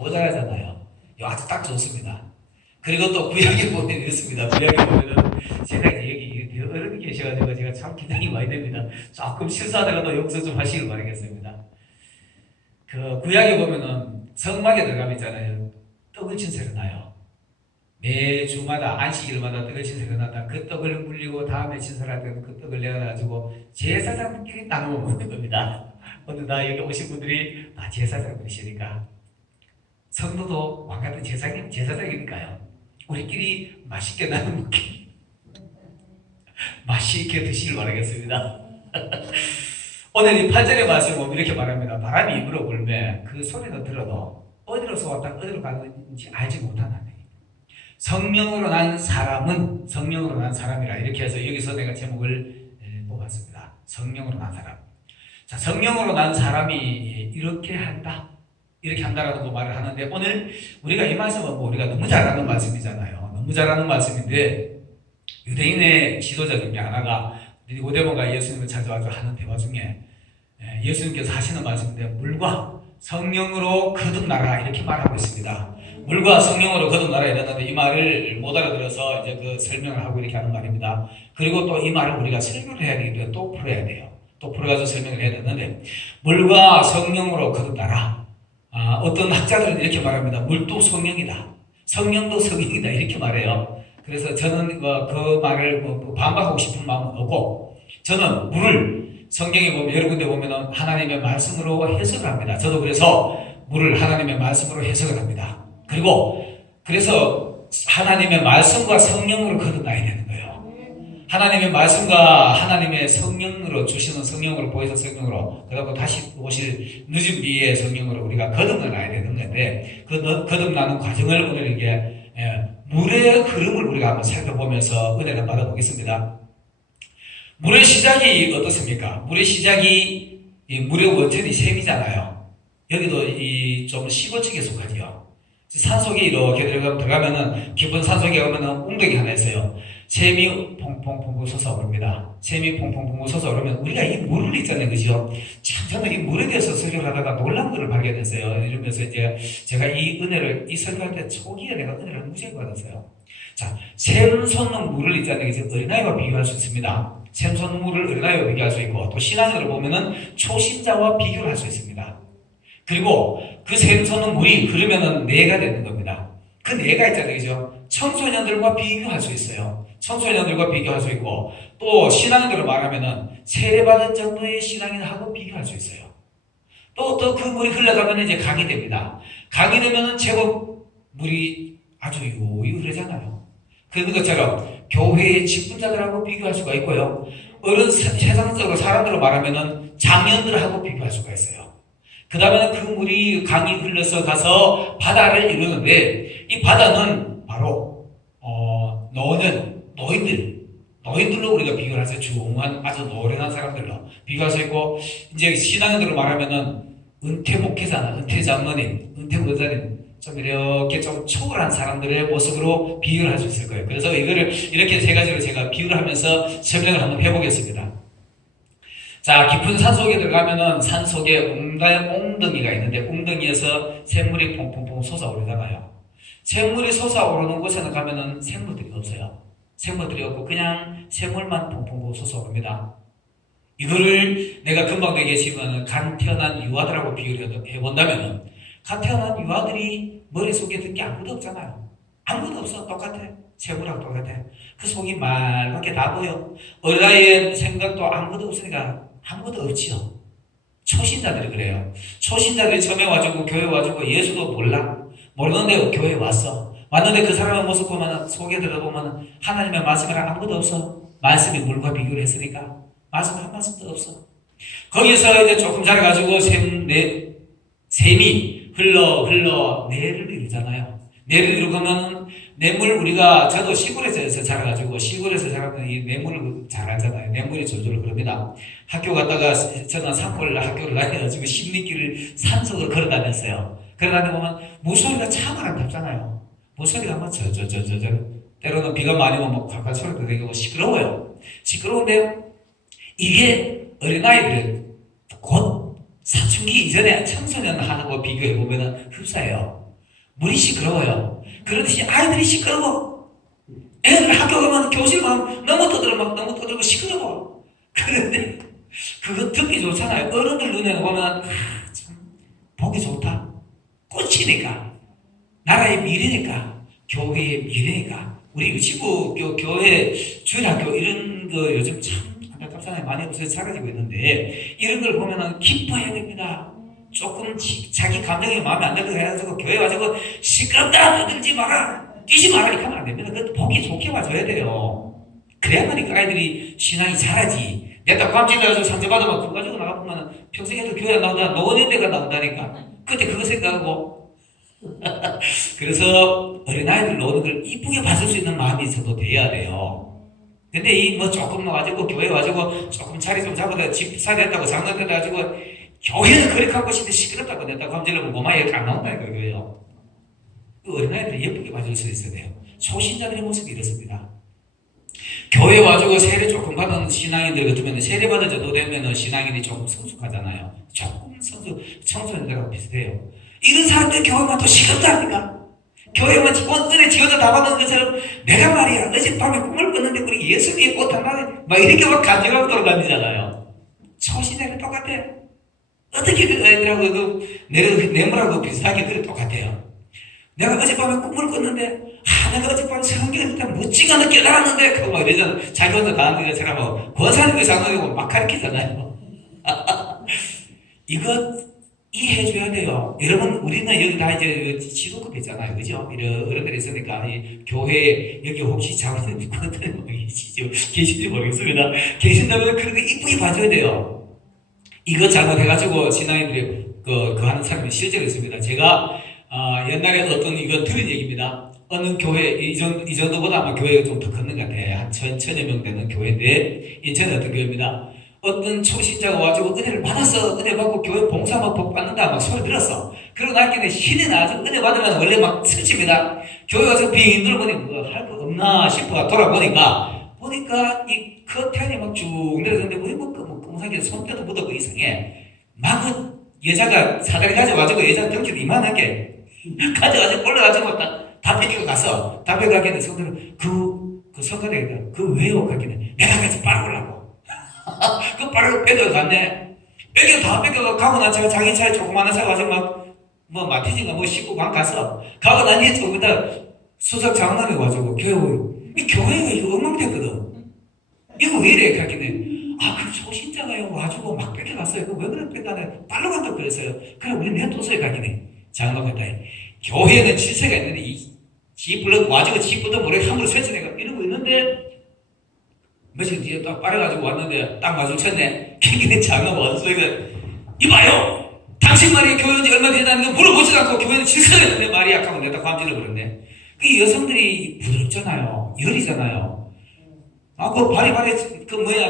모자라잖아요. 아주 딱 좋습니다. 그리고 또 구약에 보면 이렇습니다. 구약에 보면은 제가 여기 어른이 계셔가지고 제가 참 긴장이 많이 됩니다. 조금 실수하다가도 용서 좀 하시길 바라겠습니다. 그 구약에 보면은 성막에 들어가면 있잖아요. 떡을 친 소리가 나요. 매주마다 안식일마다 떡을 친 소리가 난다. 그 떡을 물리고 다음에 친설할 그 떡을 내어가지고 제사장들끼리 나누어 먹는 겁니다. 오늘 나 여기 오신 분들이 다 제사장들이시니까 성도도 왕같은 제사장이니까요. 우리끼리 맛있게 나눠 먹기 맛있게 드시길 바라겠습니다. 오늘 이 8절의 말씀 보면 이렇게 말합니다. 바람이 입으로 불매 그 소리는 들어도 어디로서 왔다 어디로 가는지 알지 못하는 성령으로 난 사람은 성령으로 난 사람이라 이렇게 해서 여기서 내가 제목을 뽑았습니다. 성령으로 난 사람. 자, 성령으로 난 사람이 이렇게 한다. 이렇게 한다라는 거 말을 하는데 오늘 우리가 이 말씀은 뭐 우리가 너무 잘 아는 말씀이잖아요. 너무 잘 아는 말씀인데 유대인의 지도자 중에 하나가 니고데모가 예수님을 찾아와서 하는 대화 중에 예수님께서 하시는 말씀인데 물과 성령으로 거듭나라 이렇게 말하고 있습니다. 물과 성령으로 거듭나라 이랬는데 이 말을 못 알아들어서 이제 그 설명을 하고 이렇게 하는 말입니다. 그리고 또 이 말을 우리가 설교를 해야 되기 때문에 또 풀어야 돼요. 또 풀어가지고 설명을 해야 되는데 물과 성령으로 거듭나라. 어떤 학자들은 이렇게 말합니다. 물도 성령이다. 성령도 성령이다. 이렇게 말해요. 그래서 저는 그 말을 반박하고 싶은 마음은 없고 저는 물을 성경에 보면 여러 군데 보면 하나님의 말씀으로 해석을 합니다. 저도 그래서 물을 하나님의 말씀으로 해석을 합니다. 그리고 그래서 하나님의 말씀과 성령으로 거듭나야 되는 거예요. 하나님의 말씀과 하나님의 성령으로 주시는 성령으로 보이는 성령으로 그리고 다시 오실 늦은 비의 성령으로 우리가 거듭나야 되는 건데 그 거듭나는 과정을 오늘 이게 물의 흐름을 우리가 한번 살펴보면서 은혜를 받아보겠습니다. 물의 시작이 어떻습니까? 물의 시작이 물의 원천이 샘이잖아요. 여기도 좀 시골 측에 속하지요. 산속에 이렇게 들어가면은 깊은 산속에 가면은 웅덩이 하나 있어요. 샘이 퐁퐁퐁 솟아오릅니다. 샘이 퐁퐁퐁 솟아오르면 우리가 이 물을 있잖아요, 그죠? 참 저는 이 물에 대해서 설교를 하다가 놀란 것을 발견했어요. 이러면서 이제 제가 이 은혜를 이 설교할 때 초기에 내가 은혜를 무지하게 받았어요. 자, 샘 솟는 물을 있잖아요, 그죠? 어린아이와 비교할 수 있습니다. 샘 솟는 물을 어린아이와 비교할 수 있고 또 신앙으로 보면은 초신자와 비교를 할 수 있습니다. 그리고 그 샘 솟는 물이 흐르면은 뇌가 되는 겁니다. 그 뇌가 있잖아요, 그죠? 청소년들과 비교할 수 있어요. 청소년들과 비교할 수 있고 또 신앙으로 말하면은 세례받은 정도의 신앙인하고 비교할 수 있어요. 또 그 물이 흘러가면 이제 강이 됩니다. 강이 되면은 제법 물이 아주 요요 흐르잖아요. 그런 것처럼 교회의 직분자들하고 비교할 수가 있고요. 세상적으로 사람들로 말하면은 장년들하고 비교할 수가 있어요. 그 다음에는 그 물이 강이 흘러서 가서 바다를 이루는데 이 바다는 바로 노인들로 우리가 비교를 할 수 있고 중한 아주 노련한 사람들로 비교할 수 있고 이제 신앙인들로 말하면은 은퇴 목회자나 은퇴 장로님, 은퇴 권사님 좀 이렇게 좀 초월한 사람들의 모습으로 비교를 할 수 있을 거예요. 그래서 이거를 이렇게 세 가지로 제가 비유를 하면서 설명을 한번 해보겠습니다. 자, 깊은 산속에 들어가면은 산속에 웅덩이가 있는데 웅덩이에서 샘물이 퐁퐁퐁 솟아오르잖아요. 샘물이 솟아오르는 곳에는 가면은 생물들이 없어요. 생물들이 없고 그냥 샘물만 퐁퐁퐁 솟아오릅니다. 이거를 내가 금방 얘기했지만 간 태어난 유아들하고 비교를 해본다면은 간 태어난 유아들이 머릿속에 든 게 아무것도 없잖아요. 아무것도 없어. 똑같아. 샘물하고 똑같아. 그 속이 맑게 다 보여. 어린아이의 생각도 아무것도 없으니까 아무것도 없지요. 초신자들이 그래요. 초신자들이 처음에 와주고 교회 와주고 예수도 모르는데 교회에 왔는데 그 사람의 모습 보면 속에 들어보면 하나님의 말씀이랑 아무것도 없어. 말씀이 물과 비교를 했으니까 말씀 한 말씀도 없어. 거기서 이제 조금 자라가지고 샘이 흘러 뇌를 이루잖아요. 뇌를 이루면 뇌물 우리가 저도 시골에서 자라가지고 시골에서 자라면 이 뇌물을 잘 알잖아요. 뇌물이 졸졸 흐릅니다. 학교 갔다가 저는 산골 학교를 다녀가지고 10리길을 산속으로 걸어 다녔어요. 걸어 다니면 물소리가 참 아름답잖아요. 물소리가 막 때로는 비가 많이 오면 콸콸 소리도 되고 시끄러워요. 시끄러운데 이게 어린아이들은 곧 사춘기 이전에 청소년하고 비교해보면 흡사해요. 물이 시끄러워요. 그러듯이 아이들이 시끄러워. 애들 학교 가면 교실 막 너무 떠들고 시끄러워. 그런데 그거 듣기 좋잖아요. 어른들 눈에는 보면 참 보기 좋다. 꽃이니까, 나라의 미래니까, 교회의 미래니까. 우리 의치부 교회 주일학교 이런 거 요즘 참 안타깝잖아요. 많이 없어서 사라지고 있는데 이런 걸 보면은 기뻐해야 됩니다. 조금 자기 감정이 마음에 안 들고 해가지고 교회 와가지고 시끄럽다, 떠들지 마라, 뛰지 마라 이렇게 하면 안 됩니다. 그것도 보기 좋게 와줘야 돼요. 그래야만 그 아이들이 신앙이 자라지. 내가 깜찍해가지고 상처받으면 그거 가지고 나가보면 평생에도 교회 안 나온다, 노년대가 나온다니까. 그때 그거 생각하고. 그래서 어린아이들 노는 걸 이쁘게 봐줄 수 있는 마음이 있어도 돼야 돼요. 근데 이 뭐 조금 와가지고 교회 와가지고 조금 자리 좀 잡아다 집사 됐다고 장난 됐다고 교회는 그렇게 하고 싶은데 시끄럽다고 냈다고 함질러면 고마 이렇게 안 나온다니까 교회요. 그 어린아이들이 예쁘게 봐줄 수 있어야 돼요. 초신자들의 모습이 이렇습니다. 교회 와가지고 세례 조금 받은 신앙인들 같으면 세례 받은 정도 되면 신앙인이 조금 성숙하잖아요. 조금 청소년들하고 비슷해요. 이런 사람들 교회만 또 시끄럽다니까. 교회만 은혜 지어서 다 받는 것처럼 내가 말이야 어젯밤에 꿈을 꿨는데 우리 예수님이 꽃 한마디 막 이렇게 막 간증하고 돌아다니잖아요. 초신자는 똑같아. 어떻게 그 애들하고 뇌물하고 비슷하게 그래 똑같아요. 내가 어젯밤에 꿈을 꿨는데 내가 어젯밤에 성경을 읽다 멋지게 하나 깨달았는데 그거 막 이러잖아. 자기 혼자 다 하는 것처럼 권사님께 장로되고 막 가르치잖아요. 이거 이해해줘야 돼요. 여러분, 우리는 여기 다 이제 지도급 있잖아요. 그죠? 이런 어른들이 있으니까, 이 교회, 여기 혹시 장로님 계신지 모르겠습니다. 계신다면 그런 거 이쁘게 봐줘야 돼요. 이거 잘못해가지고 신앙인들이 그 하는 사람이 실제로 있습니다. 제가, 옛날에 어떤 이거 들은 얘기입니다. 어느 교회, 이 정도보다 아마 교회가 좀 더 컸는 것 같아요. 한 천여 명 되는 교회인데, 인천의 어떤 교회입니다. 어떤 초신자가 와가지고 은혜를 받았어. 은혜 받고 교회 봉사만 복 받는다. 막 소리 들었어. 그러고 나중에 신이 나가지고 은혜 받으면 원래 막 스칩니다. 교회 가서 빙 들어보니 뭐 할 거 없나 싶어 돌아보니까 이 커튼이 막 쭉 내려졌는데 우리 뭐 검사기에 손때도 묻었고 이상해. 막 여자가 사다리 가져와가지고 여자 덩치도 이만하게 가져가지고 올라가지고 다 뺏기고 갔어. 다 뺏겨가기는 성도는 그 성가대가 그 왜요? 가기는 내가 같이 빨아오려고. 그 빠르게 뺏겨갔네. 다 뺏겨가고 난 제가 자기 차에 조그마한 차 가지고 뭐 마티즈인가 뭐 싣고 가서 가고 난 뒤에 조금 이따 수석 장로이 와가지고 이 교회가 이거 엉망됐거든. 이거 왜 이래? 가기는 그 초신자가요 와가지고 막 뺏겨갔어요. 왜 그래 뺏겨가네? 빨로 간다고 그랬어요. 그래 우리 내뒀어요. 가기는 장로가 했다. 교회는 질서가 있는데 지 불러 와가지고 지 부터 모래 함부로 설치내가 이러고 있는데 며칠 뒤에 딱 빨아가지고 왔는데 딱 마주쳤네. 걔기는 장로가 와서 소리가 이봐요! 당신 말이 교회 온지 얼마 되지 않는 거 물어보지도 않고 교회는 질서가 있는데 말이 약하고 내가 감질러 버렸네. 그 여성들이 부드럽잖아요. 열이잖아요. 그 바리바리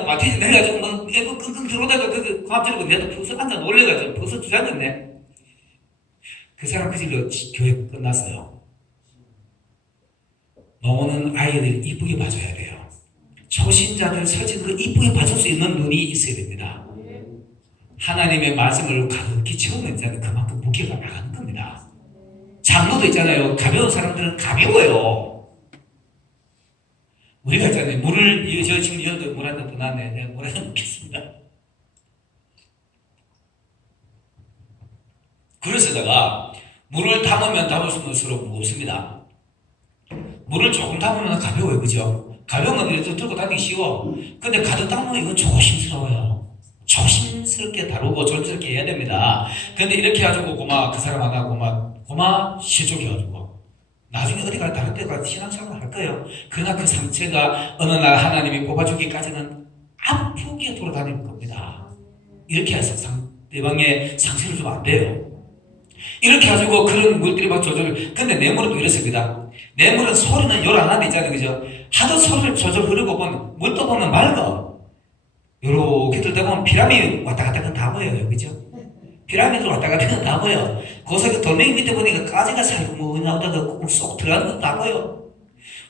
마티즈 내가지고 막 끙끙 들어오다가 그 감질러 내가 벌써 앉아 놀래가지고 벌써 주저앉았네. 그 사람 그 집으로 교회 끝났어요. 노는 아이들 이쁘게 봐줘야 돼요. 초신자들 설치는 그 이쁘게 봐줄 수 있는 눈이 있어야 됩니다. 하나님의 말씀을 가득히 채우면 있잖아요. 그만큼 무게가 나가는 겁니다. 장로도 있잖아요. 가벼운 사람들은 가벼워요. 우리가 있잖아요. 저 지금 여기도 물 한 잔 더 놨네. 내가 물 한 잔 먹겠습니다. 그래서다가 물을 담으면 담을수록 무겁습니다. 물을 조금 담으면 가벼워요. 그죠? 가벼운 건 이렇게 들고 다니기 쉬워. 근데 가득 담으면 이건 조심스러워요. 조심스럽게 다루고 조심스럽게 해야 됩니다. 근데 이렇게 해가지고 그 사람 하나 고마 실족해가지고 나중에 어디 가 다른 데 가서 신앙생활 할 거예요. 그러나 그 상처가 어느 날 하나님이 뽑아주기까지는 아프게 돌아다닐 겁니다. 이렇게 해서 상대방의 상처를 주면 안 돼요. 이렇게 해가지고 그런 물들이 막 조절을. 근데 뇌물은 또 이렇습니다. 뇌물은 소리는 열 안 하는 데 있잖아요. 그죠? 하도 소리를 조절 흐르고 보면 물도 보면 맑아. 요렇게 들다 보면 피라미드 왔다 갔다 하는 다 보여요. 그죠? 피라미드 왔다 갔다 하는 다 보여. 거기서 돌멩이 밑에 보니까 가지가 살금 나오다가 쏙 들어가는 것도 다 보여.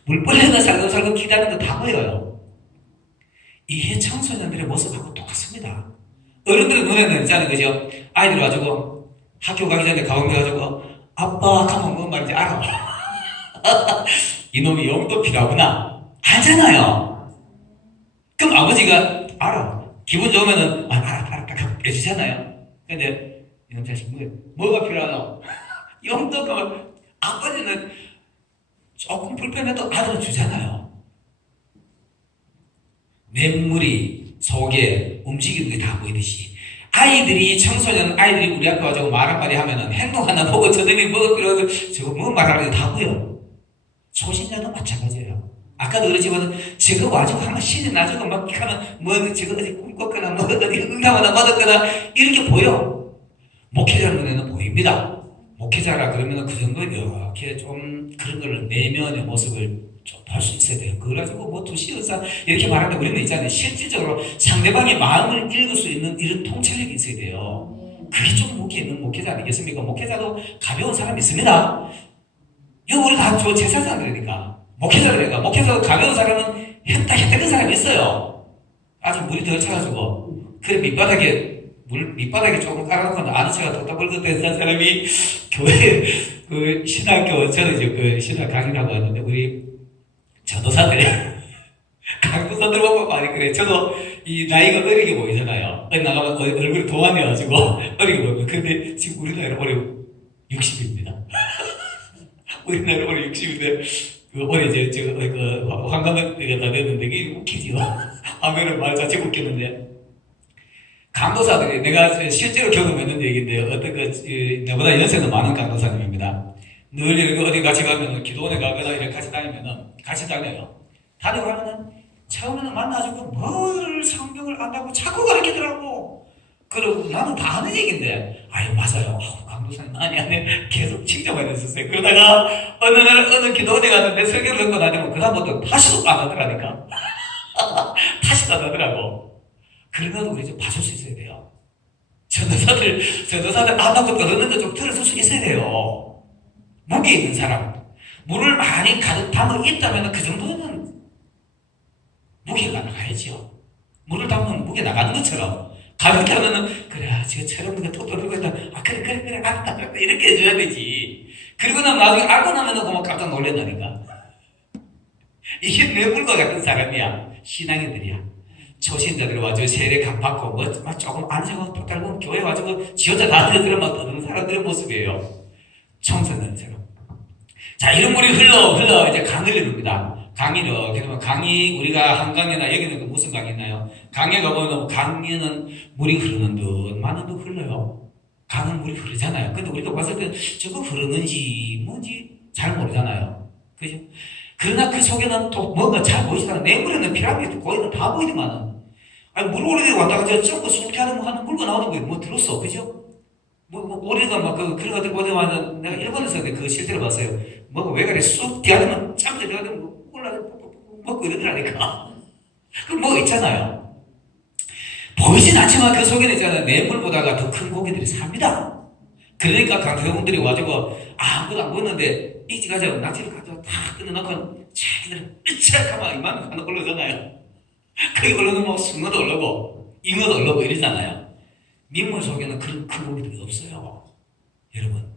물벌레가 살금 기다리는 것도 다 보여요. 이게 청소년들의 모습하고 똑같습니다. 어른들의 눈에는 있잖아요. 그죠? 아이들 가지고 학교 가기 전에 가운데 가지고 아빠 하면 뭔 말인지 알아. 이놈이 용돈 필요하구나. 알잖아요. 그럼 아버지가 알아. 기분 좋으면은, 알아. 해주잖아요. 근데, 이놈 자식, 뭐가 필요하노? 용돈 그러면, 아버지는 조금 불편해도 아들은 주잖아요. 뇌물이 속에 움직이는 게 다 보이듯이. 아이들이, 청소년 아이들이 우리 앞에 와서 말 한마디 하면은 행동 하나 보고 저놈이 뭐가 필요하고 저거 뭐 말하는지 다 보여. 초신자도 마찬가지예요. 아까도 그렇지만 저거 와가지고 한번 신이 나주고 막 하면 뭐 저거 어디 꿈꿨거나 뭐 어디 응답하나 받았거나 이렇게 보여. 목회자 눈에는 보입니다. 목회자라 그러면 그 정도 이렇게 좀 그런 걸 내면의 모습을 좀 볼 수 있어야 돼요. 그걸 가지고 뭐 두시어서 이렇게 말하는데 우리는 있잖아요. 실질적으로 상대방의 마음을 읽을 수 있는 이런 통찰력이 있어야 돼요. 그게 좀 무게 있는 목회자 아니겠습니까? 목회자도 가벼운 사람이 있습니다. 이거 우리 다 제사장들이니까. 목회자들이니까. 목회자도 가벼운 사람은 했다 사람이 있어요. 아주 물이 덜 차가지고. 그래 밑바닥에 조금 깔아놓고 아는 체가 덕덕벌떡 된 사람이 교회 그 신학교 저는 이제 그 신학 강의하고 왔는데 우리 전도사들 강도사들 보고 많이 그래. 저도 이 나이가 어리게 보이잖아요. 나가면 얼굴이 동안이어가지고 어리게 보이고. 근데 지금 우리 나이로 올해 60입니다. 우리 나이로 올해 60인데 올해 이제 그 환갑을 다 됐는데 이게 웃기지요. 하면은 말 자체 웃기는데. 강도사들이 내가 실제로 경험했는 얘기인데요. 어떤 내보다 연세는 많은 강도사님입니다. 늘 이렇게 어디 같이 가면 기도원에 가거나 이렇게 같이 다니면은 같이 다녀요. 다니고 하면은 처음에는 만나가지고 뭐를 성경을 안다고 자꾸 가르치더라고. 그러고 나는 다 아는 얘기인데 아유 맞아요. 강도사님 아니 계속 칭찬만 했었어요. 그러다가 어느 날 어느 기도원에 갔는데 설교를 듣고 나니까 그다음부터 다시도 안 하더라니까. 다시도 안 하더라고. 그런 것도 우리 좀 봐줄 수 있어야 돼요. 전도사들 안다고 그러는 거 좀 들어줄 수 있어야 돼요. 무게 있는 사람. 물을 많이 가득 담아 있다면 그 정도는 무게가 나가야죠. 물을 담으면 무게 나가는 것처럼. 가볍게 하면은, 그래, 제가 체력은 톡 돌리고 있다. 그래, 알았다. 이렇게 해줘야 되지. 그리고 나중에 알고 나면 그만 깜짝 놀란다니까. 이게 뇌물과 같은 사람이야. 신앙인들이야. 초신자들 와가지고 세례 각 받고 뭐 조금 안세고 또 달고 교회 와가지고 지 혼자 나한테 들어만 떠드는 사람들의 모습이에요. 청소년처럼. 자, 이런 물이 흘러 이제 강을 이룹니다. 강이요. 그러면 강이 우리가 한강이나 여기는 무슨 강이 있나요? 강에 가보면 강에는 물이 흐르는 듯 많은 듯 흘러요. 강은 물이 흐르잖아요. 근데 우리가 봤을 때 저거 흐르는지 뭔지 잘 모르잖아요. 그죠? 그러나 그 속에는 또 뭔가 잘 보이지도 않아. 내물에는 피라미드 거의 다 보이더만은. 아니, 물 오르게 왔다가 저거 숨게 하는 물고 나오는 거 뭐 들었어. 그죠? 우리가 막 그런 것들 보더만은 내가 일본에서 그 실제로 봤어요. 뭐가 왜 그래 쑥 뒤하면 짬들 들어가면 먹고 이러더라니까. 그럼 뭐가 있잖아요. 보이진 않지만 그 속에는 있잖아요. 뇌물보다가 더 큰 고기들이 삽니다. 그러니까 강태공들이 와가지고 아무것도 안 보였는데 이지 가자고 낙지를 가져고 다 끊어놓고 자기들은 으쌰 하면 이만큼 하나 올라오잖아요. 거기 올라오면 뭐 숭어도 올라오고 잉어도 올라오고 이러잖아요. 민물 속에는 그런 큰 고기들이 없어요. 여러분,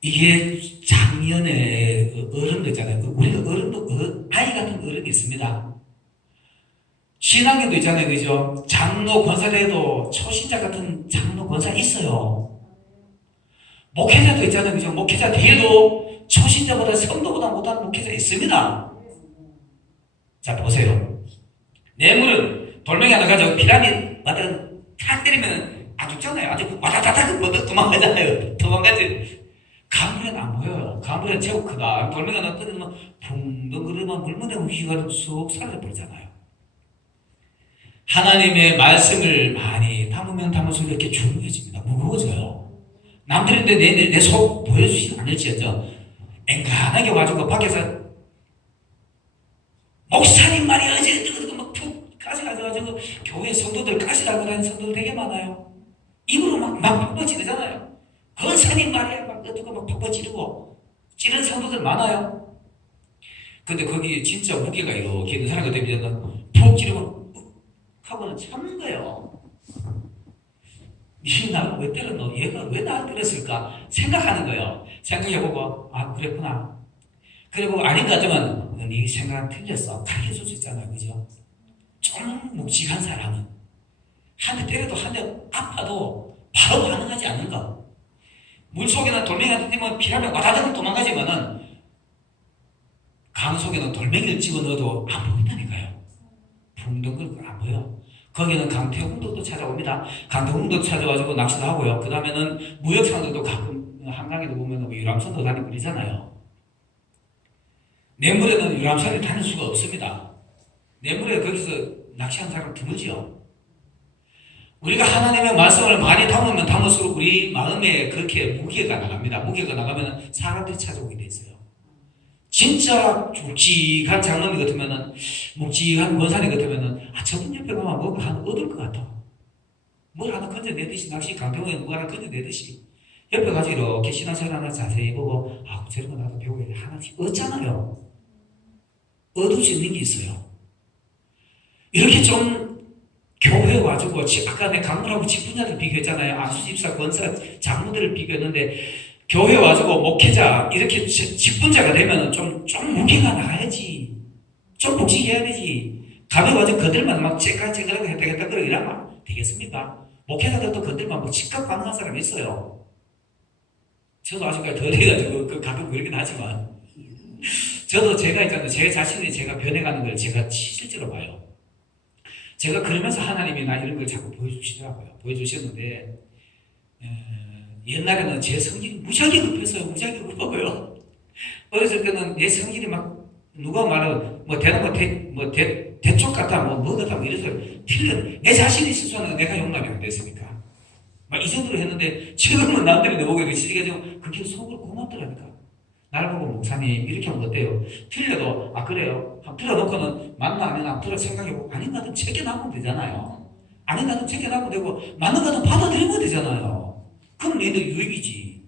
이게 작년에 어른도 있잖아요. 우리가 어른도 아이 같은 어른이 있습니다. 신앙인도 있잖아요. 그죠? 장로 권사대도 초신자 같은 장로 권사 있어요. 목회자도 있잖아요. 그죠? 목회자 뒤에도 초신자보다 성도보다 못한 목회자 있습니다. 자, 보세요. 뇌물은 돌멩이 하나 가지고 피라미드 맞다가 탁 때리면 안 죽잖아요. 아주 와다다닥 뻗어 도망가잖아요. 도망가지. 강물에는 안 보여요. 강물에는 제법 크다. 돌멩이 하나 뜯으면 붕덩그러면 물문에 휘가지고 쑥 사라져버리잖아요. 하나님의 말씀을 많이 담을수록 이렇게 중요해집니다. 무거워져요. 남들인데 내 속 보여주시지 않을지어정 앵간하게 와가지고 밖에서 목사님 말이 어제 막 푹 가져가지고 교회 성도들 가시라고 다니는 성도들 되게 많아요. 입으로 막 팍팍 지르잖아요. 권사님 말이야 막 어떻게 막 팍팍 지르고 찌른 성도들 많아요. 근데 거기 진짜 무게가 이렇게 있는 사람이 되면 푹 지르면 하고는 참는 거예요. 니 나를 왜 때렸노? 얘가 왜 나를 때렸을까? 생각하는 거예요. 생각해보고 아 그랬구나. 그리고 아닌 것 같으면 네 생각은 틀렸어. 가르쳐줄 수 있잖아요. 그죠? 좀 묵직한 사람은 한 대 때려도 한 대 아파도 바로 반응하지 않는 거. 물속에는 돌멩이가 뛰면 피라면 와다닥 도망가지만은 강 속에는 돌멩이를 집어넣어도 안 보인다니까요. 붕덩거리고 안 보여. 거기는 강태공도 찾아옵니다. 강태공도 찾아와가지고 낚시도 하고요. 그 다음에는 무역상들도 가끔 한강에도 보면 유람선도 다니고 그러잖아요. 냇물에는 유람선이 다닐 수가 없습니다. 냇물에 거기서 낚시하는 사람 드물지요. 우리가 하나님의 말씀을 많이 담으면 담을수록 우리 마음에 그렇게 무게가 나갑니다. 무게가 나가면 사람들이 찾아오게 돼 있어요. 진짜 묵직한 장로님 같으면은, 묵직한 권사님 같으면은, 아, 저분 옆에 가면 뭐가 하나 얻을 것 같아. 뭘 하나 건져내듯이, 낚시 강경에 뭐 하나 건져내듯이. 옆에 가서 이렇게 신앙생활 하나 자세히 보고, 아, 저런 거 나도 배워야 돼. 하나씩 얻잖아요. 얻을 수 있는 게 있어요. 이렇게 좀, 교회에 와가지고, 아까 내 강물하고 직분자들 비교했잖아요. 안수집사, 권사, 장로들을 비교했는데, 교회 와가지고 목회자, 이렇게 직분자가 되면 좀 무게가 나가야지. 좀 묵직해야 되지. 가벼워가지고 건들만 막 쨍글쨍글하고 했다 그러고 이러면 되겠습니까? 목회자들도 건들만 막 즉각 반응한 사람이 있어요. 저도 아직까지 덜 해가지고 가끔 그러긴 하지만. 저도 제가 있잖아요. 제 자신이 제가 변해가는 걸 제가 실제로 봐요. 제가 그러면서 하나님이 나 이런 걸 자꾸 보여주시더라고요. 보여주셨는데, 옛날에는 제 성질이 무지하게 급했어요. 무지하게 급하고요. 어렸을 때는 내 성질이 막, 누가 말하면, 대쪽 같아, 뭐 같아, 이래서 틀려. 내 자신이 실수하는 내가 용납이 안 됐으니까. 막 이 정도로 했는데, 지금은 남들이 내 보기에 지지가 그게 속으로 고맙더라니까. 나를 보고 목사님, 이렇게 하면 어때요? 틀려도, 아, 그래요? 한번 틀어놓고는, 맞나 아니나 한번 틀어 생각해보고, 아닌 것 같으면 챙겨나면 되잖아요. 아닌 것 같으면 챙겨나면 되고, 맞는 것 같으면 받아들이면 되잖아요. 그럼 얘도 유익이지.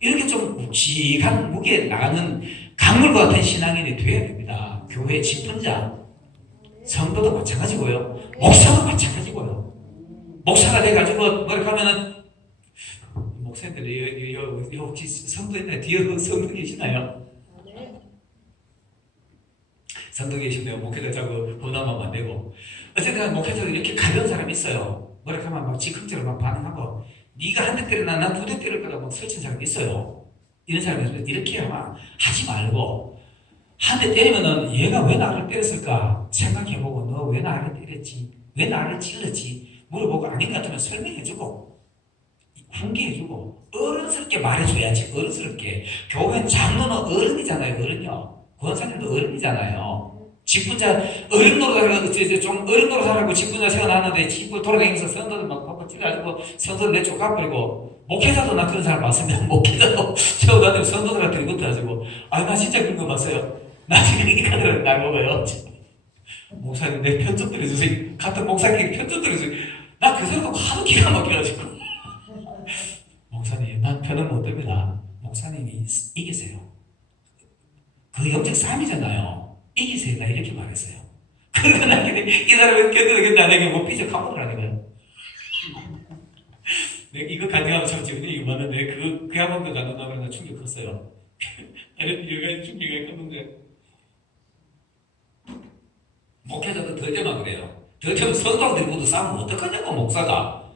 이렇게 좀 묵직한 무게 나가는 강물과 같은 신앙인이 돼야 됩니다. 교회 직분자, 성도도 마찬가지고요. 목사도 마찬가지고요. 목사가 돼가지고 뭐라 하면은 목사님들 혹시 성도 있나요? 뒤에 성도 계시나요? 성도 계시네요. 목회자 자꾸 번호만 만들고 어쨌든 목회자도 이렇게 가벼운 사람이 있어요. 뭐라 하면 막 즉흥적으로 막 반응하고 네가 한 대 때리나 난 두 대 때릴 거다 막 설치는 사람이 있어요. 이런 사람이 있으면 이렇게 하지 말고 한 대 때리면은 얘가 왜 나를 때렸을까 생각해보고 너 왜 나를 때렸지? 왜 나를 찔렀지? 물어보고 아닌 것 같으면 설명해주고 훈계해주고 어른스럽게 말해줘야지. 어른스럽게. 교회 장로는 어른이잖아요. 어른이요. 권사님도 어른이잖아요. 직분자 어른 노릇하고 좀 어른 노릇하라고 직분자 세워놨는데 직분 돌아다니면서 성도들 막 팍팍 찔러가지고 성도들 내쫓 가버리고 목회자도 나 그런 사람 봤으면 목회자도 세워가지고 성도들한테 이것도 아니 나 진짜 그런 거 봤어요. 나 지금 이 카드를 나먹어요. 목사님 내 편 좀 들어주세요. 같은 목사님께 편 좀 들어주세요. 나 그 사람 하도 기가 막혀가지고 목사님 난 편은 못 듭니다. 목사님이 이기세요. 그 영적 싸움이잖아요. 이기세요. 나 이렇게 말했어요. 그러고 나중에 이 사람이 견뎌내겠다. 내가 못 삐져 까먹으라는 거야. 내가 이거 가져가면 참 재밌는 거 많은데 그 한 번도 가져가면 나 충격 컸어요. 여기가 충격이 컸는데 목회자도 더 되면 그래요. 더 되면 성도한테 모두 싸우면 어떡하냐고 목사가.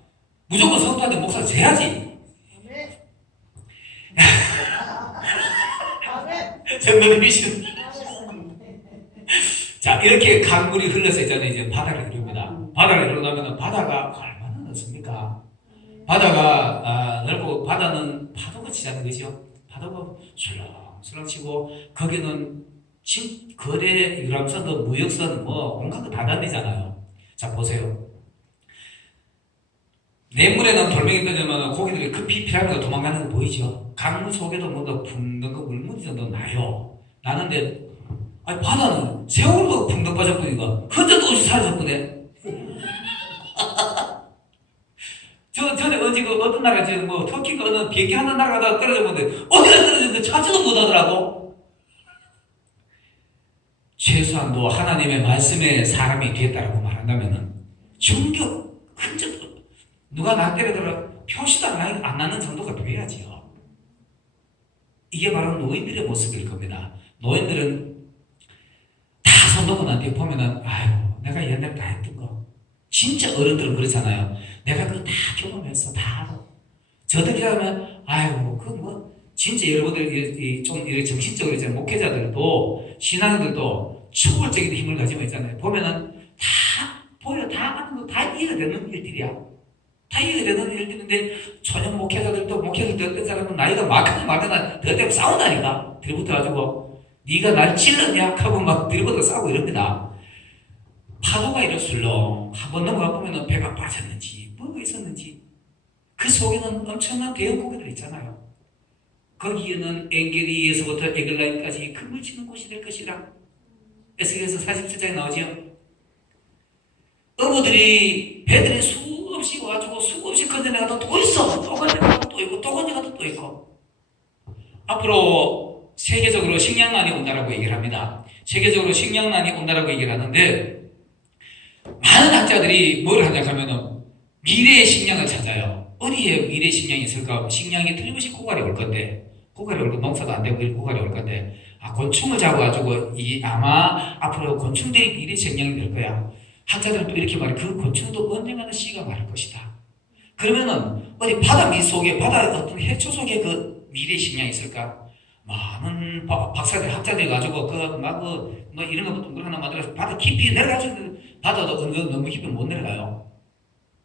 무조건 성도한테 목사가 져야지. 성도님이신 자, 이렇게 강물이 흘러서 있잖아요. 이제 바다를 이룹니다. 바다를 이루려면 바다가 얼마나 넓습니까? 바다가 넓고 바다는 파도가 치자는 거죠. 파도가 술렁술렁 치고 거기는 거래 유람선도 무역선 뭐 온갖 거 다 다니잖아요. 자, 보세요. 냇물에는 돌멩이 떠지면 고기들이 급히 피라미가 도망가는 거 보이죠? 강물 속에도 뭔가 붕덩 그 물무늬 정도 나요. 나는데 아니 바다는 세월도 붕덩 빠졌거니까 흔적도 없이 사라졌거든. 전에 어디 어떤 나라지 뭐 터키가 어느 비행기 하는 나라가 떨어졌는데 어디가 떨어졌는데 찾지도 못하더라고. 최소한도 하나님의 말씀에 사람이 됐다라고 말한다면은 충격 흔적도 누가 나 때려들어 표시도 안 나는 정도가 돼야지요. 이게 바로 노인들의 모습일 겁니다. 노인들은 다 손 놓고 난 뒤에 보면은 아유 내가 옛날에 다 했던 거. 진짜 어른들은 그렇잖아요. 내가 그거 다 경험했어. 다 알아. 저들이 하면 아유 그 뭐 진짜 여러분들 좀 정신적으로 이제 목회자들도 신앙들도 초월적인 힘을 가지고 있잖아요. 보면은 다 보여 다 아는 거 다 이해가 되는 일들이야. 다 이해가 되는 일들인데 초년 목회자들도 목회자 되었던 사람은 나이가 막하나 너 때문에 싸운다니까. 들이붙어가지고 네가 날 찔렀냐 하고 막 들이붙어 싸우고 이럽니다. 파도가 이럴수록 한번 넘어가 보면은 배가 빠졌는지 뭐가 있었는지 그 속에는 엄청난 대형 고개들 있잖아요. 거기에는 엔게리에서부터 에글라인까지 금을 치는 곳이 될 것이라 에스겔서 47장에 나오지요. 어부들이 배들이 수없이 와가지고 수없이 건져내가도 또 있어. 또 건져가도 또 있고 또 건져가도 또 있고. 앞으로 세계적으로 식량난이 온다라고 얘기를 합니다. 세계적으로 식량난이 온다라고 얘기를 하는데 많은 학자들이 뭘 하냐 하면은 미래의 식량을 찾아요. 어디에 미래의 식량이 있을까? 식량이 틀림없이 고갈이 올 건데 고갈이 올 건 농사도 안 되고 고갈이 올 건데 곤충을 잡아가지고 아마 앞으로 곤충들이 미래의 식량이 될 거야. 학자들은 또 이렇게 말해. 그 곤충도 언젠가는 씨가 마를 것이다. 그러면은 어디 바다 밑 속에 바다 어떤 해초 속에 그 미래의 식량이 있을까? 많은 박사들 학자들이 가지고 뭐 이런 거 동그랗게 하나 만들어서 바다 깊이 내려가지고 바다도 너무 깊이 못 내려가요.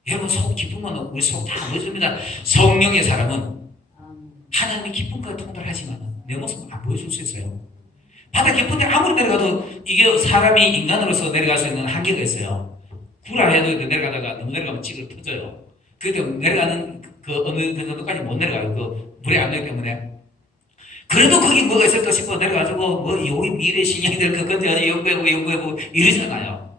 여러분 속 깊으면 우리 속 다 보여줍니다. 성령의 사람은 하나님의 깊은 걸 통달하지만 내 모습을 안 보여줄 수 있어요. 바다 깊은데 아무리 내려가도 이게 사람이 인간으로서 내려갈 수 있는 한계가 있어요. 구라해도 내려가다가 너무 내려가면 찌를 터져요. 그때 내려가는 그 어느 정도까지 못 내려가요. 그 물의 압력 때문에. 그래도 거기 뭐가 있을까 싶어 내려가지고 뭐 여기 미래 신앙이 될 것 같아 연구해보고 이러잖아요.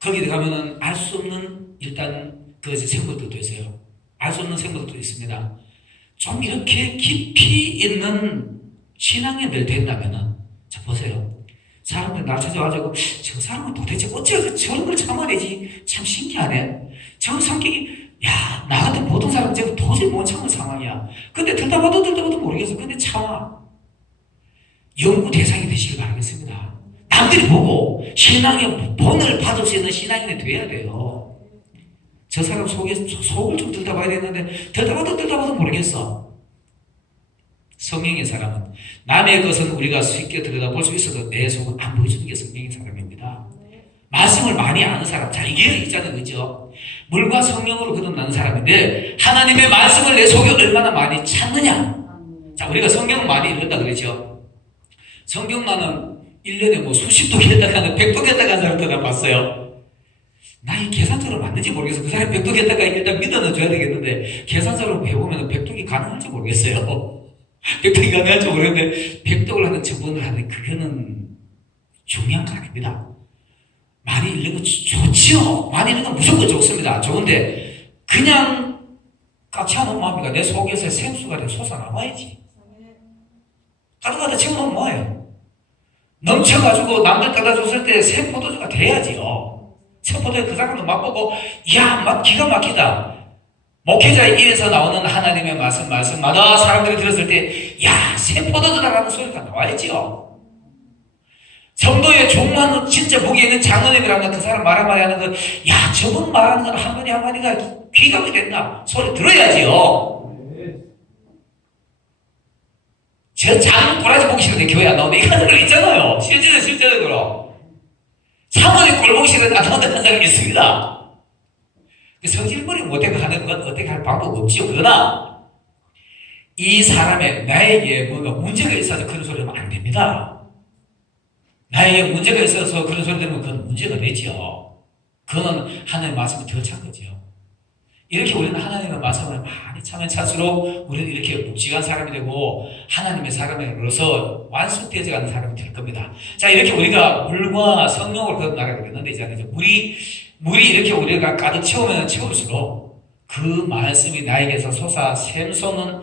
거기 가면은 알 수 없는 일단 그 생물들도 있어요. 알 수 없는 생물들도 있습니다. 좀 이렇게 깊이 있는 신앙인들 된다면은 자 보세요. 사람들 날 찾아와가지고 저 사람은 도대체 어째 저런 걸 참아내지 참 신기하네. 저 성격이 나 같은 보통 사람은 지금 도저히 못 참을 상황이야. 근데 들다 봐도 모르겠어. 근데 참아. 연구 대상이 되시길 바라겠습니다. 남들이 보고 신앙의 본을 받을 수 있는 신앙인이 돼야 돼요. 저 사람 속을 좀 들다 봐야 되는데 들다 봐도 모르겠어. 성령의 사람은 남의 것은 우리가 쉽게 들여다볼 수 있어도 내 속은 안 보여주는 게 성령의 사람입니다. 말씀을 많이 아는 사람, 잘 이해가 있잖아요. 그죠? 물과 성령으로 거듭나는 사람인데 하나님의 말씀을 내 속에 얼마나 많이 찾느냐. 자, 우리가 성경을 많이 읽는다 그러죠. 성경 나는 1년에 뭐 수십 독 했다가 100독 했다가 한 사람도 나 봤어요. 나 이 계산적으로 맞는지 모르겠어. 그 사람이 100독 했다가 일단 믿어는 줘야 되겠는데 계산적으로 배우면 100독이 가능할지 모르겠어요. 100독이 가능할지 모르겠는데 100독을 하는 전문을 하는 그거는 중요한 거 아닙니다. 많이 읽는 거 좋지요. 많이 읽는 건 무조건 좋습니다. 좋은데 그냥 꽉차놓은 마음이가 내 속에서 생수가 솟아나와야지. 가득가득 채워놓으면 뭐예요? 넘쳐가지고 남들 따다 줬을 때 새 포도주가 돼야지요. 새 포도주 그 사람도 맛보고 막 기가 막히다. 목회자의 입에서 나오는 하나님의 말씀마다 사람들이 들었을 때 새 포도주다라는 소리가 나와야지요. 성도의 종만 진짜 목에 있는 장로님이라는 그 사람 말하는 건 저분 말하는 건 한마디가 귀감이 된다 소리 들어야지요. 저 장 도라지 보기 싫은데 교회 안 나오는데 이런 사람 있잖아요. 실제적으로 사모님 꼴 보기 싫은데 안 나온다는 사람이 있습니다. 성질머리 못하게 하는 건 어떻게 할 방법 없지요. 그러나 이 사람의 나에게 뭔가 문제가 있어서 그런 소리 하면 안 됩니다. 나에게 문제가 있어서 그런 소리 들으면 그건 문제가 되죠. 그거는 하나님의 말씀이 더 찬 거죠. 이렇게 우리는 하나님의 말씀을 많이 차면 찬수록 우리는 이렇게 묵직한 사람이 되고 하나님의 사람으로서 완숙되어져 가는 사람이 될 겁니다. 자, 이렇게 우리가 물과 성령으로 거듭나가게 되는데 이제 물이 이렇게 우리가 가득 채우면 채울수록 그 말씀이 나에게서 샘솟는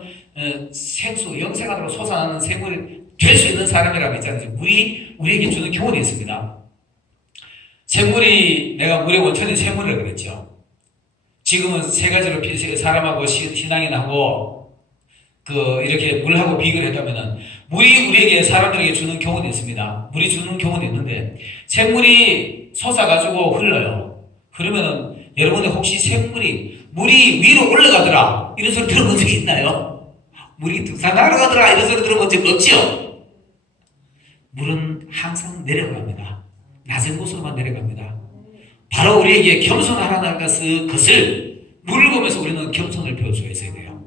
생수, 영생 안으로 솟아나는 생물이 될 수 있는 사람이라고 있잖아요. 물이 우리에게 주는 교훈이 있습니다. 샘물이 내가 물의 원천이 샘물이라고 그랬죠. 지금은 세 가지로 사람하고 신앙인하고 이렇게 물하고 비교를 했다면은 물이 우리에게 사람들에게 주는 교훈이 있습니다. 물이 주는 교훈이 있는데 샘물이 솟아가지고 흘러요. 그러면은 여러분들 혹시 물이 위로 올라가더라 이런 소리 들어본 적 있나요? 물이 등산 날아가더라 이런 소리 들어본 적 없죠? 물은 항상 내려갑니다. 낮은 곳으로만 내려갑니다. 바로 우리에게 겸손하라는 것을 물을 보면서 우리는 겸손을 배울 수가 있어야 돼요.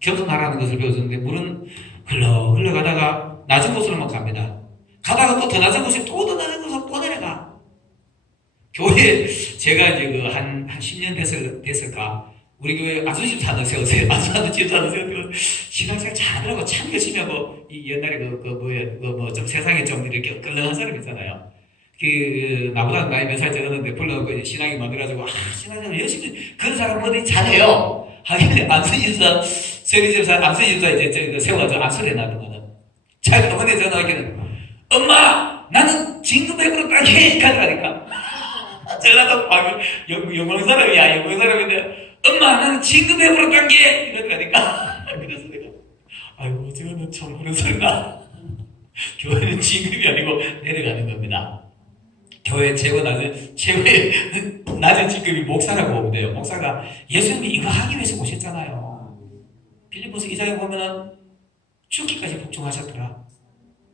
겸손하라는 것을 배워주는데 물은 흘러가다가 낮은 곳으로만 갑니다. 가다가 또 더 낮은 곳에 또 더 낮은 곳으로 또 내려가. 교회 제가 이제 한 10년 됐을까 우리 교회 아주집 사는 세우세요. 아주집 사는 세우세요. 신앙생활 잘하더라고. 참 열심히 하고 이 옛날에 좀 세상에 좀 이렇게 끌렁한 사람 있잖아요. 나보다 나이 몇 살 적었는데 불러놓고 신앙이 만들어가지고 신앙생활 열심히 그런 사람 어디 잘해요. 하긴 안수집사 세리집사 안수집사 이제 세워가지고 안수를 해놨거든. 자기 어머니 전화하기는 엄마 나는 진급해으로 딱히 가더라니까. 전라도 영광 사람이야. 영광 사람인데 엄마 나는 진급해으로 딱히 이러더라니까. 그래서 내가 아이고 저거는 참 그런 소리다. 교회는 진급이 아니고 내려가는 겁니다. 교회 최고의 낮은 직급이 목사라고 보면 돼요. 목사가 예수님이 이거 하기 위해서 오셨잖아요. 빌립보서 2장에 보면은 죽기까지 복종하셨더라.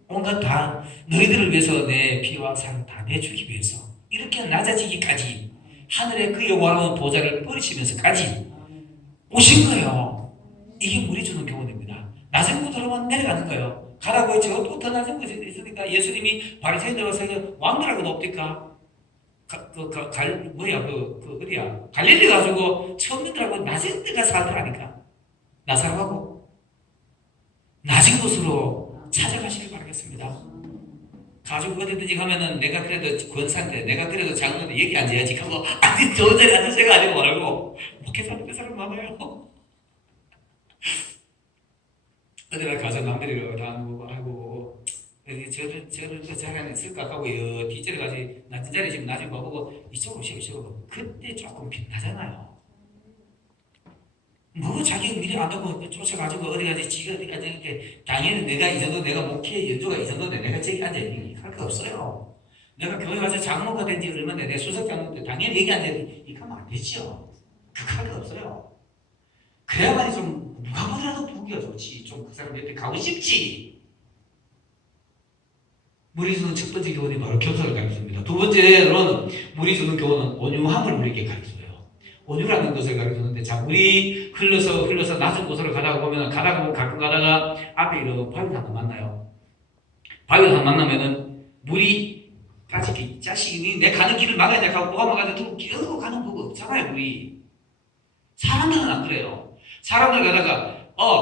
온갖 다 너희들을 위해서 내 피와 살을 다 내주기 위해서 이렇게 낮아지기까지 하늘의 그 영화로운 보좌를 버리시면서까지 오신 거예요. 이게 물이 주는 교훈입니다. 낮은 곳으로만 내려가는 거예요. 가라고 했죠. 또 더 낮은 곳에 있으니까 예수님이 바리새인들 와서 왕들하고 높디까? 어디야? 갈릴리 가지고 천민들하고 낮은 데가 살더라니까. 나사로하고 낮은 곳으로 찾아가시길 바라겠습니다. 가지고 어디든지 가면은 내가 그래도 권사인데 내가 그래도 장로인데 여기 앉아야지 하고 아니 좋은 자리 앉으세요 하지 말고 목회사 하는 사람 많아요. 어디나 가서 남들이 다 하고 저를 자리 안에 있을까 하고 뒷자리 가서 낮은 자리 지금 나중에 보고 이쪽으로 오시오 이쪽으로 그때 조금 빛나잖아요. 뭐 자기 미리 안 하고 쫓아가지고 어디 가지 지가 어디 가지 이렇게 당연히 내가 이 정도 내가 목회 연조가 이 정도인데 내가 저기 앉아 있는 할 거 없어요. 내가 교회 가서 장로가 된 지 얼마인데 내 수석 장로인데 당연히 여기 앉아 이거 하면 안 되죠. 그거 할 거 없어요. 그래야만이 좀 누가 보더라도 보기가 좋지. 좀 그 사람 옆에 가고 싶지. 물이 주는 첫 번째 교훈이 바로 겸손을 가르쳐줍니다. 두 번째로는 물이 주는 교훈은 온유함을 우리에게 가르쳐줘요. 온유라는 것을 가르쳐주는데 자 물이 흘러서 낮은 곳으로 가다가 보면 가끔 가다가 앞에 이런 바위를 하나 만나요. 바위를 하나 만나면은 물이 빠지게 자식이 내 가는 길을 막아야 하고 뭐가 막아야 계속 가는 법이 없잖아요. 물이 사람들은 안 그래요. 사람들 가다가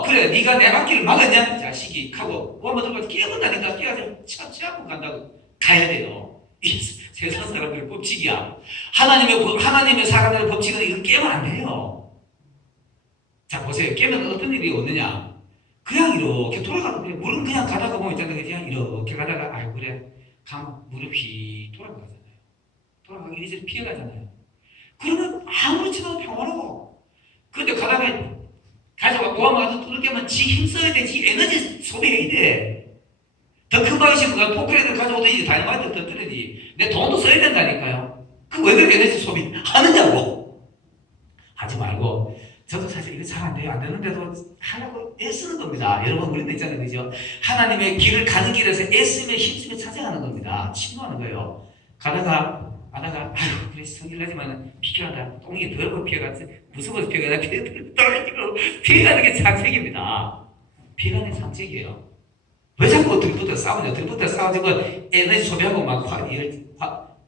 그래 네가 내 앞길을 막았냐 자식이 하고 뭐가 들어가서 깨어본다니까 깨어서 참고 간다고 가야 돼요. 이게 세상 사람들의 법칙이야. 하나님의 사람들의 법칙은 이거 깨면 안 돼요. 자 보세요. 깨면 어떤 일이 오느냐. 그냥 이렇게 돌아가는 거예요. 물은 그냥 가다가 보면 있잖아요. 그냥 이렇게 가다가 아이고 그래 가면 무릎이 돌아가잖아요. 돌아가기 이리저리 피해가잖아요. 그러면 아무렇지도 않고 평화로워. 그런데 가다가 가져가 모아마서 뚫게만 지 힘써야 돼. 지 에너지 소비해야 돼. 더 큰 바위 심으면 포크레인을 가져오든지 다이마이트 터뜨리지. 내 돈도 써야 된다니까요. 그 왜 그렇게 에너지 소비 하느냐고. 하지 말고 저도 사실 이거 잘 안 돼요. 안 되는데도 하려고 애쓰는 겁니다. 여러분 우리도 있잖아요. 그죠? 하나님의 길을 가는 길에서 애쓰며 힘쓰며 찾아가는 겁니다. 침노하는 거예요. 가다가 아유 그래 성질나지만 비켜간다. 똥이 더럽고 피해가지 무서워서 피해가다 떨어지고 피해가는 게 상책입니다. 피해가는 게 상책이에요. 왜 자꾸 들부터 싸우냐. 들부터 싸우지고 에너지 소비하고 막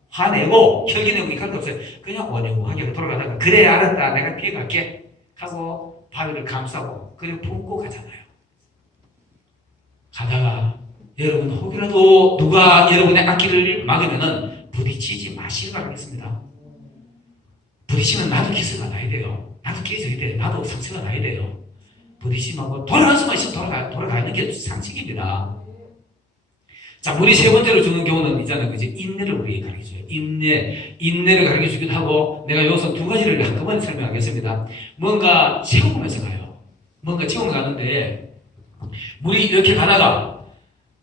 화내고 혈기내고 이럴 거 없어요. 그냥 원하게 돌아가다가 그래 알았다 내가 피해갈게 하고 바위를 감싸고 그리고 품고 가잖아요. 가다가 여러분 혹이라도 누가 여러분의 앞길을 막으면은 부딪히지 마시기 바라겠습니다. 부딪히면 나도 기스가 나야 돼요. 나도 깨져야 돼요. 나도 상처가 나야 돼요. 부딪히지 말고 돌아갈 수만 있으면 돌아가는 게 상식입니다. 자, 우리 세 번째로 주는 교훈은 있잖아요. 그지? 인내를 우리에게 가르쳐줘요. 인내를 가르쳐 주기도 하고, 내가 여기서 두 가지를 한꺼번에 설명하겠습니다. 뭔가 채우면서 가요. 뭔가 채우면 가는데, 물이 이렇게 가다가,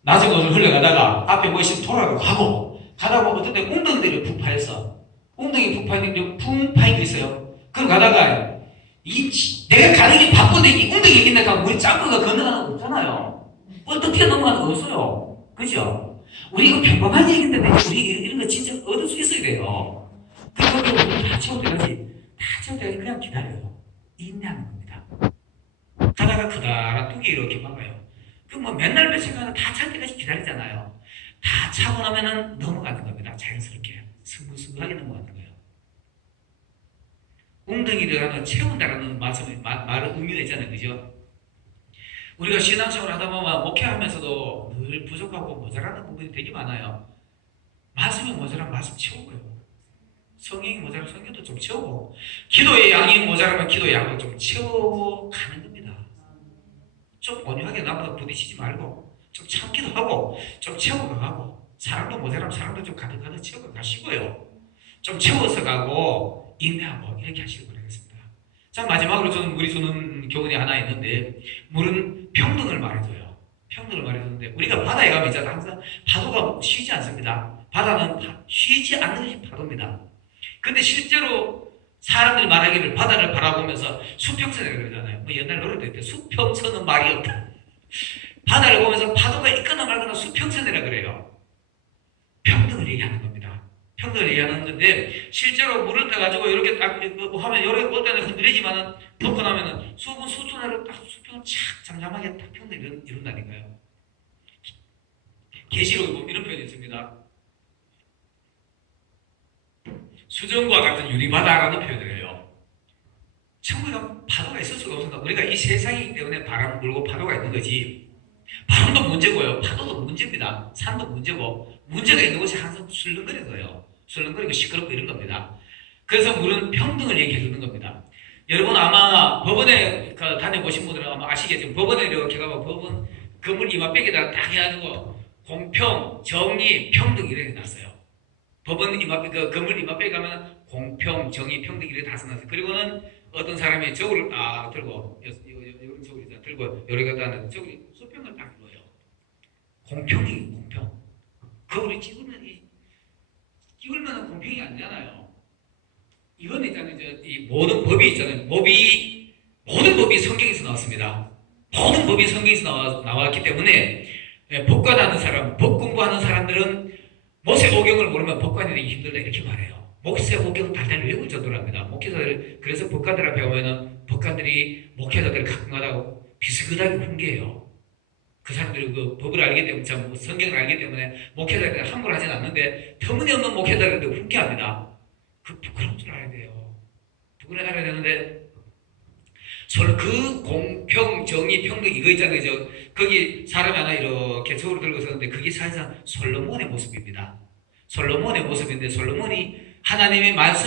낮은 곳을 흘러가다가, 앞에 뭐 있으면 돌아가고, 가다 보면 어떤 데 웅덩이들이 푹 파였어. 웅덩이 푹 파이는 푹 파이고 있어요. 그럼 가다가, 내가 가는 게 바쁜데 이 웅덩이 있는데 물이 작은 거 건너가는 거 없잖아요. 뻘떡 튀어 넘어가는 거 없어요. 그죠? 우리 이거 평범한 얘기인데 우리 이런 거 진짜 얻을 수 있어야 돼요. 그러니까 우리 다 채울 때까지 그냥 기다려요. 인내하는 겁니다. 가다가 크다란 뚝이 이렇게 막아요. 그럼 뭐 맨날 며칠간 다 찰 때까지 기다리잖아요. 다 차고 나면은 넘어가는 겁니다. 자연스럽게 스무스하게 넘어가는 거예요. 웅덩이를 하나 채운다라는 말은 의미가 있잖아요. 그죠? 우리가 신앙생활 하다 보면 목회하면서도 늘 부족하고 모자라는 부분이 되게 많아요. 말씀이 모자라면 말씀 채우고요. 성경이 모자라면 성경도 좀 채우고, 기도의 양이 모자라면 기도의 양도 좀 채워가는 겁니다. 좀 온유하게 나보다 부딪히지 말고, 좀 참기도 하고, 좀 채워가고, 사람도 모자라면 사람도 좀 가득 채워가 가시고요. 좀 채워서 가고, 인내하고, 이렇게 하시길 바라겠습니다. 자, 마지막으로 우리 주는 교훈이 하나 있는데, 물은 평등을 말해줘요. 평등을 말해주는데, 우리가 바다에 가면 있잖아. 항상 파도가 쉬지 않습니다. 바다는 쉬지 않는 것이 파도입니다. 근데 실제로 사람들이 말하기를 바다를 바라보면서 수평선이라고 그러잖아요. 뭐 옛날 노래도 있대. 수평선은 말이 없다. 바다를 보면서 파도가 있거나 말거나 수평선이라고 그래요. 평등을 얘기하는 겁니다. 평등을 얘기하는 건데, 실제로 물을 떠가지고 이렇게 딱 하면 이렇게 올 때는 흔들리지만은 덮고 나면은 수분 수준으로 딱 수평을 착 잠잠하게 딱 평등 이룬다니까요. 계시록 이런 표현이 있습니다. 수정과 같은 유리바다라는 표현을 해요. 천국에 파도가 있을 수가 없습니다. 우리가 이 세상이기 때문에 바람 불고 파도가 있는 거지. 바람도 문제고요. 파도도 문제입니다. 산도 문제고, 문제가 있는 곳이 항상 술렁거리는 거예요. 술렁거리고 시끄럽고 이런 겁니다. 그래서 물은 평등을 얘기해 주는 겁니다. 여러분 아마 법원에 다녀보신 분들은 아마 아시겠지만, 법원에 이렇게 가면 법원 건물 이마빼기다 딱 해가지고 공평, 정의, 평등 이렇게 났어요. 법원 건물 이마빼기 가면 공평, 정의, 평등 이렇게 다 써놨어요. 그리고는 어떤 사람이 저울을 딱 들고, 이런 저울 있잖아. 들고 요래 갖다 하는 저울이 수평을 딱 이루어요. 공평이 공평. 거울이 찍으면 공평이 아니잖아요. 이건 있잖아요. 이 모든 법이 있잖아요. 모든 법이 성경에서 나왔습니다. 모든 법이 성경에서 나왔기 때문에 법관하는 사람, 법 공부하는 사람들은 모세오경을 모르면 법관이 되기 힘들다 이렇게 말해요. 모세오경 달달 외울 정도랍니다. 목회자들, 그래서 법관들 앞에 오면은 법관들이 목회자들을 가끔가다 비슷하게 훈계해요. 그 사람들이 그 법을 알기 때문에, 성경을 알기 때문에 목회자들이 함부로 하진 않는데, 터무니없는 목회자들도 훈계합니다. 그 부끄러운 줄 알아야 돼요. 부끄러운 줄 알아야 되는데, 서로 그 공평, 정의, 평등 이거 있잖아요. 거기 사람이 하나 이렇게 저울을 들고 있었는데, 그게 사실상 솔로몬의 모습입니다. 솔로몬의 모습인데, 솔로몬이 하나님의 말씀